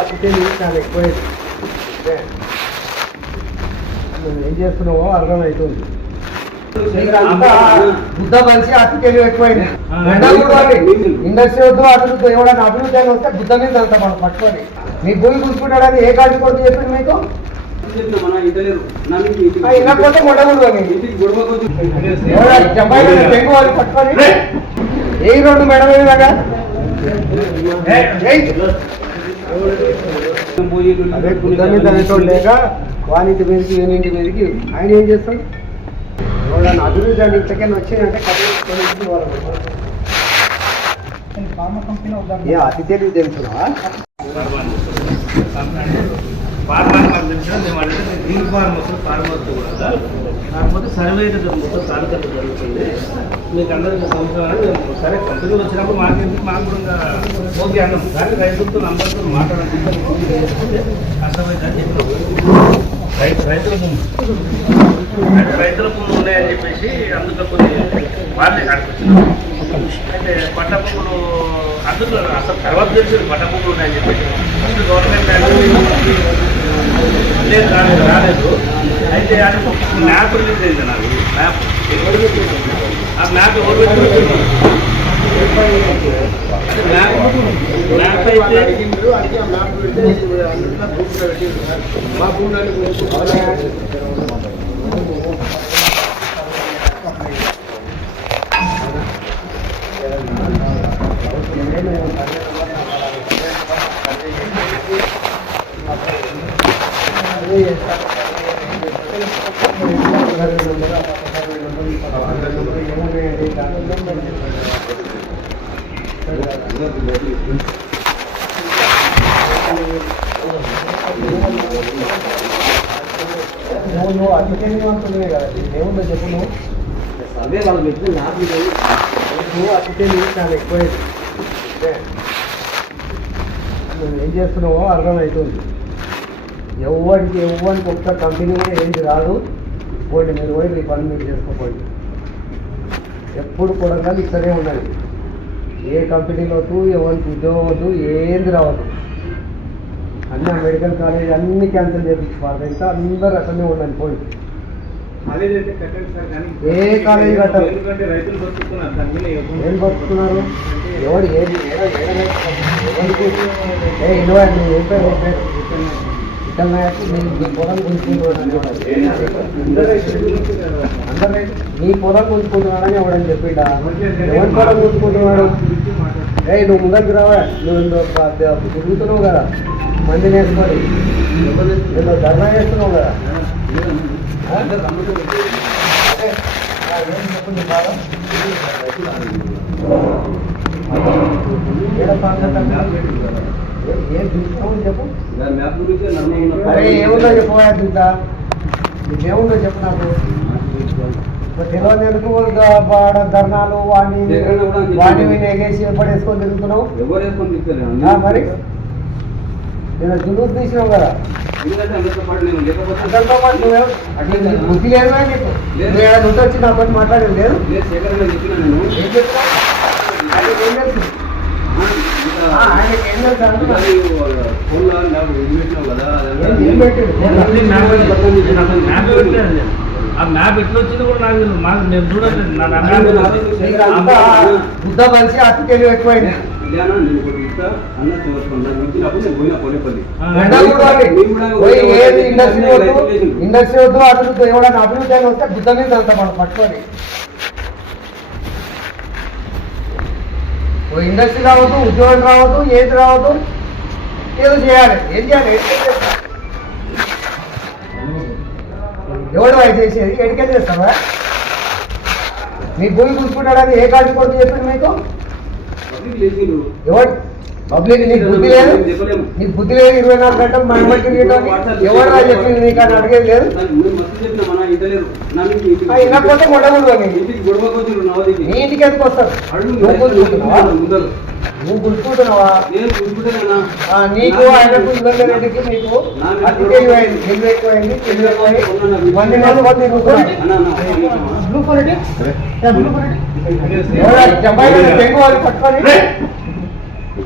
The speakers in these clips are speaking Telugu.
అతిథి చాలా ఎక్కువైంది నువ్వు ఏం చేస్తున్నావో అర్థమవుతుంది బుద్ధ ఎక్కువైంది. ఇండస్ట్రీ వద్దు అభివృద్ధి ఎవడన్నా అభివృద్ధి అని వస్తే బుద్ధ మీద అంత మనం పట్టుకొని మీ భూమి కూర్చుంటాడని ఏ కాడి కొడుకు చెప్పింది మీకు? ఇవ్వకపోతే వాళ్ళు పట్టుకొని? ఏ రోడ్డు మేడ మీద అదే బుద్ధ మీద అనేటోడు లేక వానింటి మీదకి వీనింటి మీదకి. ఆయన ఏం చేస్తాడు? ఎవడన్నా అభివృద్ధి అని ఇంతకన్నా వచ్చిందంటే ఏ అతి తెలివి తెలుసునా ఫార్మర్ నాకు మేము అంటే గ్రీన్ ఫార్మర్స్ ఫార్మర్స్ కూడా కాకపోతే సర్వే మొత్తం తాలూకా జరుగుతుంది. మీకు అందరికీ సంవత్సరాలు మేము సరే కంపెనీ వచ్చినప్పుడు మాకు మాకు కూడా ఓకే అన్నాం. కానీ రైతులతో అందరితో మాట్లాడాలి కష్టమైందని చెప్పినాం రైతు రైతుల భూమి. రైతుల భూములు ఉన్నాయని చెప్పేసి అందులో కొన్ని వాళ్ళే కాడికి వచ్చినాం అయితే పట్ట భూములు అందులో అసలు తర్వాత తెలిసింది పట్ట భూములు ఉన్నాయని చెప్పేసి. ఫస్ట్ గవర్నమెంట్ లేదు రాలేదు రాలేదు. అయితే అది మ్యాప్ రిలీజ్ అయింది నాకు. మ్యాప్ ఆ మ్యాప్ ఎవరు పెట్టుకుంటున్నారు మ్యాప్ అయితే అదే వాళ్ళు పెట్టిన నాకు నువ్వు అతి తెలివి చాలా ఎక్కువైంది అంటే నువ్వు ఏం చేస్తున్నావో అర్థమవుతుంది ఎవరికి ఎవరికి ఒక్క కంపెనీ ఏంటి రాదు. పోయి మీరు పోయి మీ పని మీరు చేసుకోపోయి ఎప్పుడు కూడా కానీ ఇక్కడే ఉండాలి ఏ కంపెనీలోకు ఎవరికి ఉద్యోగం వద్దు ఏంది రావద్దు. అన్ని మెడికల్ కాలేజ్ అన్ని క్యాన్సిల్ చేయించుకోవాలి ఇంకా అందరూ అక్కడనే ఉండాలి పోయి అదేదైతే కట్టండి సార్ కానీ ఏ కాలేజీ ఏం బతుకుతున్నారు? ఎవరు ఏది ఏ నువ్వు పేరు పేరు నీ పొలం గుంజుకుంటున్నాడని అందరూ నీ పొలం గుంజుకుంటున్నాడని ఎవడని చెప్పిండా? ఎవరి పొలం గుంజుకుంటున్నాడు? ఏ నువ్వు ముందరికి రావా? నువ్వు తిరుగుతున్నావు కదా. మంది వేసుకొని. నువ్వు ధర్నా చేస్తున్నావు కదా. ఏం చెప్పు నీ బాధ? ఏడ ప్రాంతం ఏ- ఏం చూస్తున్నావు చెప్పు అరే ఏముందో చెప్పు ఇంత నీకేముందో చెప్పు నాకు. తెలియదు ఎందుకు ధర్నాలు వాడిని. వాడిని ఎగేసి పడేసుకొని తిరుగుతున్నావు? మరి? నేను జులుసు తీసినావు కదా? బుద్ధి లేదు నీకు. నువ్వు ఏడ నుండి వచ్చి నా పని మాట్లాడేది లేదు? ఏం పెట్టాడు? ఆ మ్యాప్ ఎట్లా వచ్చింది కూడా నాకు. మాకు నేను చూడలేదు నా నీకు బుద్ధ మనిషి ఎక్కువైంది. ఇండస్ట్రీ వద్దు అభివృద్ధి ఎవడన్నా అభివృద్ధి అని వస్తే బుద్ధ మీద మనం పట్టుకొని. ఓ ఇండస్ట్రీ రావద్దు ఉద్యోగం రావద్దు ఏది రావద్దు ఏదో చేయాలి? ఏం చేయాలి? ఎవడు అవి చేసేది? ఎడికే చేస్తావా మీ భూమి కూర్చుంటాడని ఏ కాడి కొడుకు చెప్పింది మీకు. ఎవడు? పబ్లిక్ నీకు బుద్ధి లేదు. నీకు బుద్ధి లేదు ఇరవై నాలుగు గంటలు మన బట్టి ఎవరు రా చెప్పింది నీకు అని అడిగేది లేదు? వచ్చిండ్రు నవదికి నీ ఇంటికి ఎందుకు వస్తారు? నువ్వు ఆ, నీకు ఆయనకు ఇబ్బంది రెడ్డికి నీకు అతి తెలివైంది తెలివి ఎక్కువైంది తెలివి ఎక్కువైంది మంది మంది మంది కూర్చోండి. అన్న అన్న బ్లూ కొరటి? ఏ, బ్లూ కొరటి? ఎవరా జంబాయి తెంగు వాళ్ళు పట్టుకొని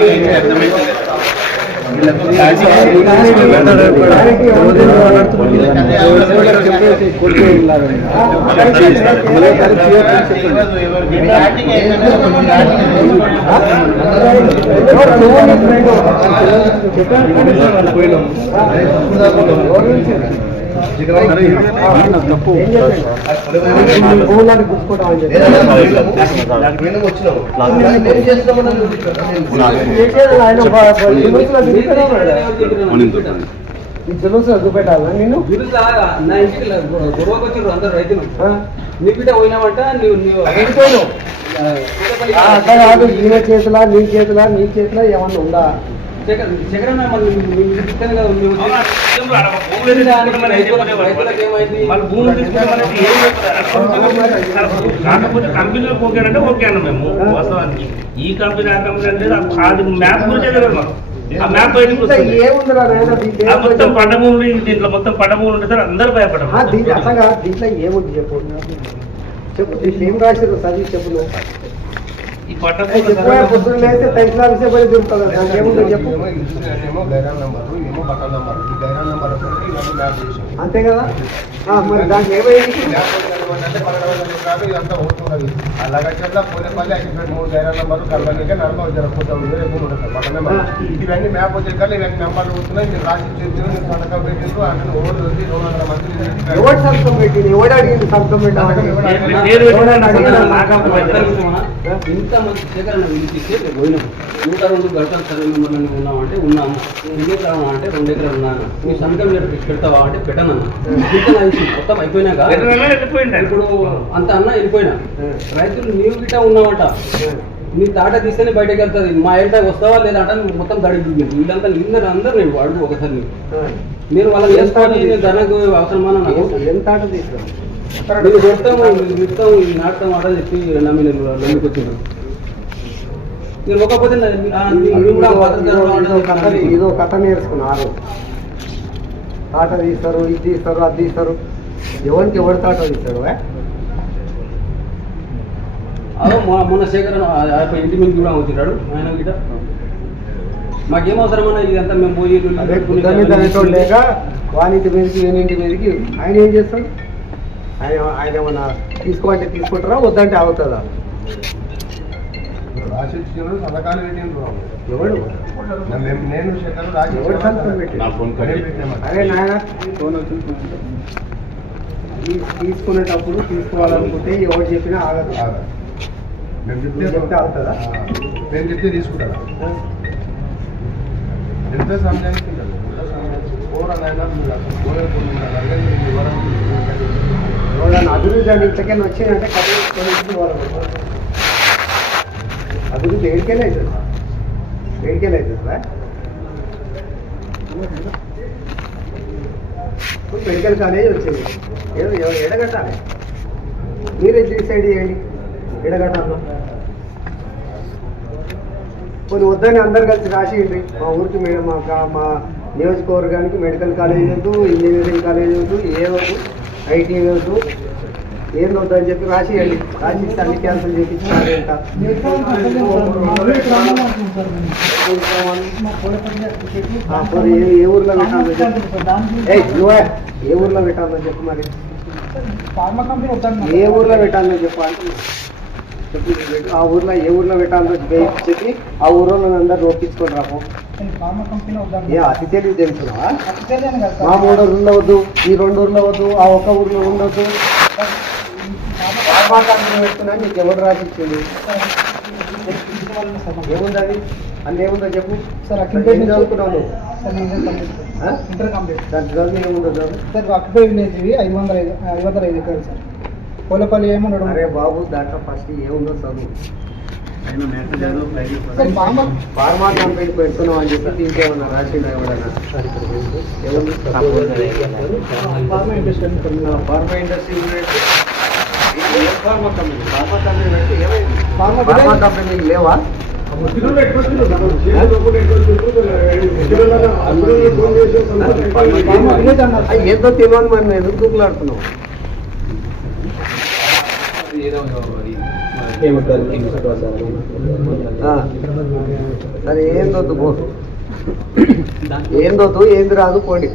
ఏయ్. ఈ జులుసు చూపెట్టాలా నేను నా ఇంటికి గొడవకు అందరు రైతులు నీ బిడ్డ పోయినావంట నువ్వు నువ్వు అట్లా కాదు ఈయన నీ చేతిలా నీ ఏమన్నా ఉందా శేఖర్ కాకపోతే కంపెనీలో ఓకే అంటే ఓకే అన్న మేము వాస్తవానికి ఈ కంపెనీ ఆ కంపెనీ అంటే అది మ్యాప్ గురించి తెలియదు మాకు ఆ మ్యాప్ బయటకు దీంట్లో మొత్తం పంట భూములు దీంట్లో మొత్తం పంట భూములు ఉంటే సార్ అందరూ దీంట్లో భయపడము ఏముంది చెప్పు. చెప్పు దీంట్లో ఏం రాశారు చదివి చెప్పు పొద్దున్న లేస్తే తైట్లా విషయం పడి దొరుకుతుంది ఏముందో చెప్పు ఏమో గైరాన్ నంబరు ఏమో బట్టల నంబరు ఈ గైరాన్ నంబర్ అంతే కదా ఆ, మరి దానికి ఏమైంది అంటే పన్నెండు వందల ఇదంతా పోలేపల్లి మూడు గైరాన్ నంబరు కలవనిక నడమ పక్కన నెంబర్ ఇవన్నీ మ్యాప్ వచ్చే కానీ ఇవన్నీ నెంబర్లు మీరు రాసి చేసిన మీరు సంతకం వచ్చి రెండు వందల మంది సంతకం పెట్టింది ఎవడు అడిగింది సంతకం? ఇంత మంది పిలిపిస్తే మేము పోయినాం. నూట రెండు గంటల సర్వే నెంబర్లు ఉన్నామంటే ఉన్నాము. ఎన్ని ఎకరాలు అంటే రెండు ఎకరాలు ఉన్నాను. మీ సంతకం లెటర్ పెడతావా అంటే పెట్టనన్న మొత్తం అయిపోయినాక ఇప్పుడు అంత అన్న వెళ్ళిపోయినా. రైతులు నీవు గిట్ట ఉన్నావంట. నీ తాట తీస్తేనే బయటకు వెళ్తుంది. మా ఇంట వస్తావా లేదా అంటే మొత్తం దాడి వీళ్ళంతా అందరూ అందరు నేను వాడు ఒకసారి. మీరు వాళ్ళని వేసుకొని నేను ధనకు అవసరమా నాకు. ఎంత ఆట తీసుకురా మీరు కొడతాము ఇస్తాము ఇది నాటుతాం అట చెప్పి నమ్మి నేను నమ్మికి వచ్చిండు మీరు ఒకపోతే ఇదో కథ నేర్చుకున్నారు తాట తీస్తారు ఇది తీస్తారు అది తీస్తారు. ఎవరికి ఎవరు తాట ఏ? అదో మొ- మొన్న శేఖర్ ఇంటి మీద కూడా వచ్చినాడు ఆయన గిట మాకేం అవసరమన్నా ఇదంతా మేము పోయి లేక వానింటి మీదకి వీనింటి మీదకి ఆయన ఏం చేస్తాడు? ఆయన ఆయన ఏమన్నా తీసుకోమంటే తీసుకుంటారా వద్దంటే అవుతుందా ఎవడు? నేను- ఫోన్. అరే నాయన. తీ- తీసుకునేటప్పుడు తీసుకోవాలనుకుంటే ఎవరు చెప్పినా ఆగదు. మేము చెప్తే చెప్తే అవుతుందా? తీసుకుంటారా? ఎంత అభివృద్ధి అని ఇంతకైనా వచ్చిందంటే అభివృద్ధి ఏడికెళ్ళి అవుతుంది. ఏడికెళ్ళి అవుతుంది మెడికల్ కాలేజ్ వచ్చింది. ఏదో ఎడగట్టాలి. మీరే డిసైడ్ చేయండి. ఎడగట్టాలో. కొన్ని వద్దని అందరు కలిసి రాసేయండి. మా ఊరికి మేడం మా మా నియోజకవర్గానికి మెడికల్ కాలేజ్ వద్దు ఇంజనీరింగ్ కాలేజ్ వద్దు ఏ వద్దు ఐటీ వద్దు. ఏం వద్దని చెప్పి రాసియండి. రాసి అన్ని క్యాన్సిల్. ఆ, పోనీ ఏ- ఊర్లో పెట్టాలో చెప్పు. ఏ ఊర్లో పెట్టాలో చెప్పు మరి. ఏ ఊర్లో పెట్టాలో చెప్పు అంటే చెప్పు. ఆ ఊర్లో ఏ ఊర్లో పెట్టాలో చెప్పి- ఆ ఊర్లో అందరు ఒప్పించుకొని రాము ఏ అతి తెలివి తెలుసున్నావా? మా మూడు ఊర్లో వద్దు ఈ రెండు ఊర్లో వద్దు ఆ ఒక్క ఊర్లో ఉండొద్దు. కంపెనీ పెట్టుకున్నా నీకు ఎవరు రాసి ఇచ్చింది ఏముంది అది అందులో ఏముందో చెప్పు. సార్, చదువుకున్నావు? ఆ? Inter complete. దాని చదువు సార్ విలేజ్ ఐదు వందల ఐదు ఐదు వందల ఐదు ఎకరాలు సార్. కోలపల్లి అరే బాబు దాంట్లో ఫస్ట్ ఏముందో చదువు. ఫార్మా ఫార్మా కంపెనీ పెడుతున్నాం అని చెప్పి ఎవడన్నా ఏముంది? ఫార్మా ఇండస్ట్రీ ఫార్మా ఏ కంపెనీ ఫార్మా కంపెనీ పెట్టి ఏమైంది ఫార్మా ఫార్మా కంపెనీలు లేవా ఏందో తెలియని మరి నేను ఎందుకు దూకులాడుతున్నావు. సరే ఏందొద్దు పో. ఏందొద్దు ఏంది రాదు పోండి.